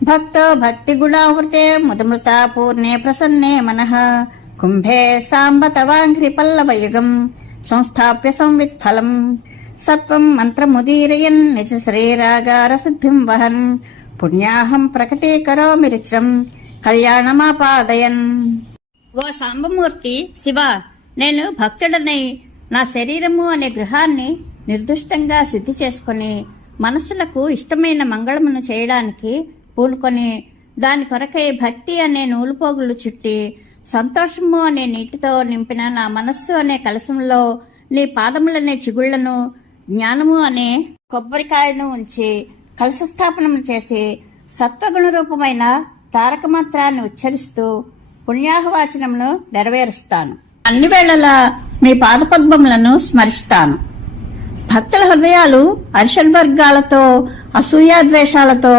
భక్తో భక్తి గుణావృతే ముదమృతా పూర్ణే ప్రసన్నే మనః కుంభే సాంబ తవాంఘ్రి పల్లవయుగం సంస్థాప్య సంవిత్ఫలం సత్వం మంత్రముదీరయన్ నిజ శరీరాగార సిద్ధిం వహన్ పుణ్యాహం ప్రకటీకరోమి రుచిరం కళ్యాణమాపాదయన్. ఓ సాంబమూర్తి శివ, నేను భక్తుడనై నా శరీరము అనే గృహాన్ని నిర్దుష్టంగా శుద్ధి చేసుకుని మనస్సులకు ఇష్టమైన మంగళమును చేయడానికి పూనుకొని దాని కొరకై భక్తి అనే నూలుపోగులు చుట్టి సంతోషము అనే నీటితో నింపిన నా మనస్సు అనే కలశంలో నీ పాదములనే చిగుళ్లను జ్ఞానము అనే కొబ్బరికాయను ఉంచి కలశస్థాపనము చేసి సత్వగుణ రూపమైన తారక మంత్రాన్ని ఉచ్చరిస్తూ పుణ్యాహవాచనమును నెరవేరుస్తాను. అన్ని వేళలా మీ పాదపద్మములను స్మరిస్తాను. భక్తుల హృదయాలు అరిషడ్వర్గాలతో అసూయాద్వేషాలతో